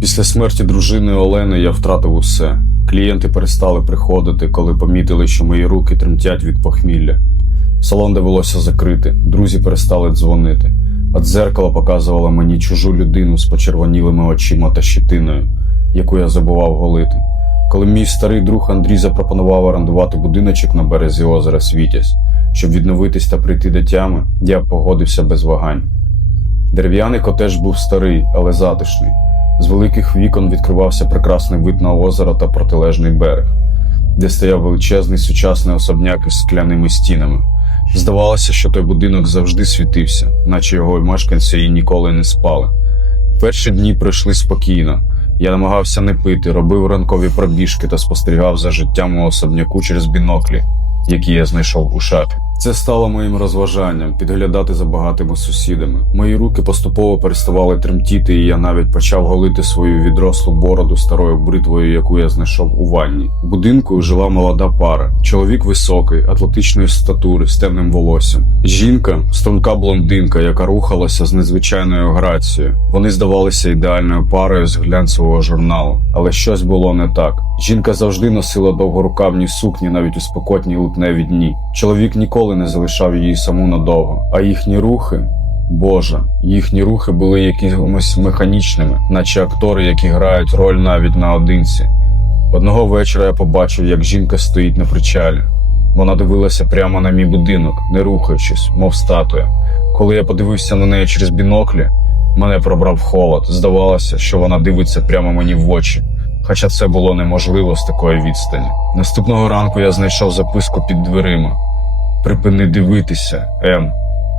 Після смерті дружини Олени я втратив усе. Клієнти перестали приходити, коли помітили, що мої руки тремтять від похмілля. Салон довелося закрити, друзі перестали дзвонити, а дзеркало показувало мені чужу людину з почервонілими очима та щитиною, яку я забував голити. Коли мій старий друг Андрій запропонував орендувати будиночок на березі озера Світязь, щоб відновитись та прийти до тями, я погодився без вагань. Дерев'яний котеж був старий, але затишний. З великих вікон відкривався прекрасний вид на озеро та протилежний берег, де стояв величезний сучасний особняк із скляними стінами. Здавалося, що той будинок завжди світився, наче його мешканці і ніколи не спали. Перші дні пройшли спокійно. Я намагався не пити, робив ранкові пробіжки та спостерігав за життям у особняку через біноклі, які я знайшов у шафі. Це стало моїм розважанням підглядати за багатими сусідами. Мої руки поступово переставали тремтіти, і я навіть почав голити свою відрослу бороду старою бритвою, яку я знайшов у ванні. У будинку жила молода пара: чоловік високий, атлетичної статури з темним волоссям. Жінка струнка блондинка, яка рухалася з незвичайною грацією. Вони здавалися ідеальною парою з глянцевого журналу, але щось було не так. Жінка завжди носила довгорукавні сукні навіть у спекотні липневі дні. Чоловік ніколи не залишав її саму надовго, а їхні рухи. Боже, їхні рухи були якимось механічними, наче актори, які грають роль навіть наодинці. Одного вечора я побачив, як жінка стоїть на причалі. Вона дивилася прямо на мій будинок, не рухаючись, мов статуя. Коли я подивився на неї через біноклі, мене пробрав холод. Здавалося, що вона дивиться прямо мені в очі, хоча це було неможливо з такої відстані. Наступного ранку я знайшов записку під дверима. Припини дивитися, М.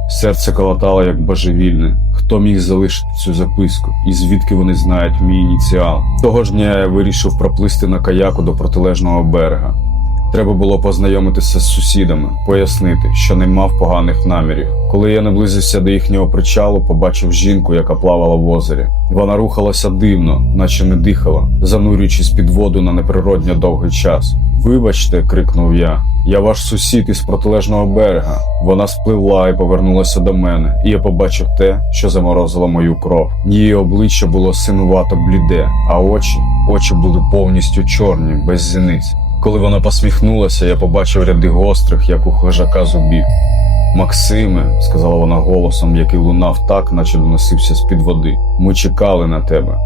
Серце колотало як божевільне. Хто міг залишити цю записку, і звідки вони знають мій ініціал? Того ж дня я вирішив проплисти на каяку до протилежного берега. Треба було познайомитися з сусідами, пояснити, що не мав поганих намірів. Коли я наблизився до їхнього причалу, побачив жінку, яка плавала в озері. Вона рухалася дивно, наче не дихала, занурюючись під воду на неприродньо довгий час. Вибачте, крикнув я. Я ваш сусід із протилежного берега. Вона спливла і повернулася до мене, і я побачив те, що заморозило мою кров. Її обличчя було синувато бліде, а очі очі були повністю чорні, без зіниць. Коли вона посміхнулася, я побачив ряди гострих, як у хижака зубів. Максиме, сказала вона голосом, який лунав так, наче доносився з-під води. Ми чекали на тебе.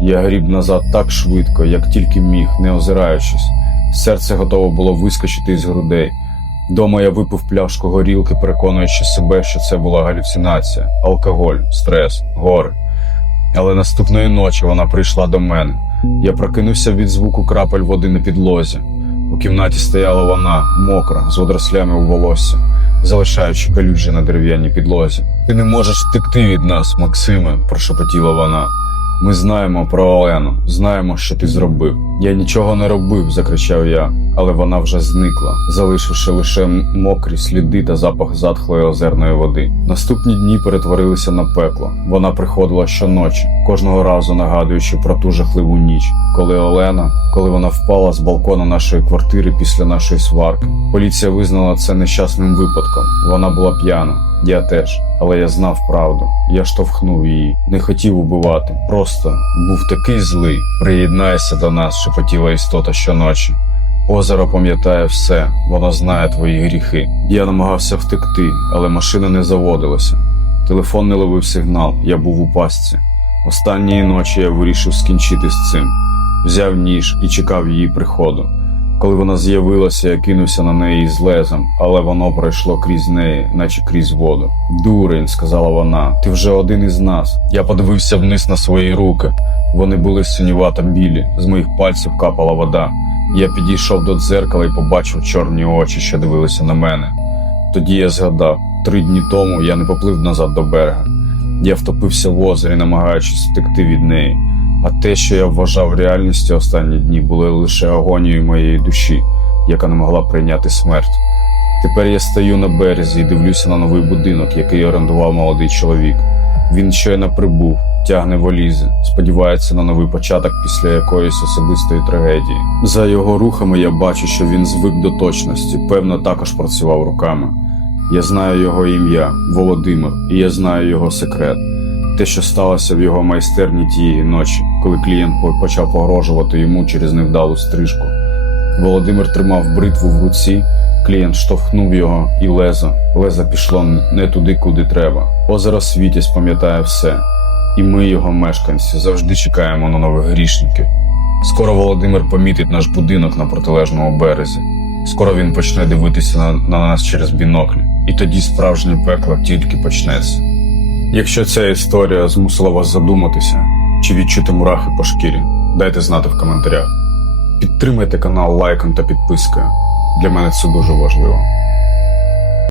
Я гріб назад так швидко, як тільки міг, не озираючись. Серце готове було вискочити із грудей. Дома я випив пляшку горілки, переконуючи себе, що це була галюцинація, алкоголь, стрес, гори. Але наступної ночі вона прийшла до мене. Я прокинувся від звуку крапель води на підлозі. У кімнаті стояла вона, мокра, з водорослями у волосся, залишаючи калюжі на дерев'яній підлозі. Ти не можеш втекти від нас, Максиме, прошепотіла вона. Ми знаємо про Олену, знаємо, що ти зробив. Я нічого не робив, закричав я, але вона вже зникла, залишивши лише мокрі сліди та запах затхлої озерної води. Наступні дні перетворилися на пекло. Вона приходила щоночі, кожного разу нагадуючи про ту жахливу ніч, коли Олена, коли вона впала з балкона нашої квартири після нашої сварки. Поліція визнала це нещасним випадком. Вона була п'яна. Я теж, але я знав правду. Я штовхнув її, не хотів убивати. Просто був такий злий. Приєднайся до нас, шепотіла істота щоночі. Озеро пам'ятає все, воно знає твої гріхи. Я намагався втекти, але машина не заводилася. Телефон не ловив сигнал, я був у пастці. Останньої ночі я вирішив скінчити з цим. Взяв ніж і чекав її приходу. Коли вона з'явилася, я кинувся на неї з лезом, але воно пройшло крізь неї, наче крізь воду. Дурень, сказала вона, ти вже один із нас. Я подивився вниз на свої руки. Вони були синювато білі, з моїх пальців капала вода. Я підійшов до дзеркала і побачив чорні очі, що дивилися на мене. Тоді я згадав, три дні тому я не поплив назад до берега. Я втопився в озері, намагаючись втекти від неї. А те, що я вважав реальністю останні дні, були лише агонією моєї душі, яка не могла прийняти смерть. Тепер я стою на березі і дивлюся на новий будинок, який орендував молодий чоловік. Він щойно прибув, тягне волізи, сподівається на новий початок після якоїсь особистої трагедії. За його рухами я бачу, що він звик до точності, певно, також працював руками. Я знаю його ім'я Володимир, і я знаю його секрет. Те, що сталося в його майстерні тієї ночі, коли клієнт почав погрожувати йому через невдалу стрижку. Володимир тримав бритву в руці, клієнт штовхнув його і лезо. Лезо пішло не- туди, куди треба. Озеро Світязь пам'ятає все, і ми, його мешканці, завжди чекаємо на нових грішників. Скоро Володимир помітить наш будинок на протилежному березі. Скоро він почне дивитися на, на нас через бінокль, і тоді справжнє пекло тільки почнеться. Якщо ця історія змусила вас задуматися чи відчути мурахи по шкірі, дайте знати в коментарях. Підтримайте канал лайком та підпискою. Для мене це дуже важливо.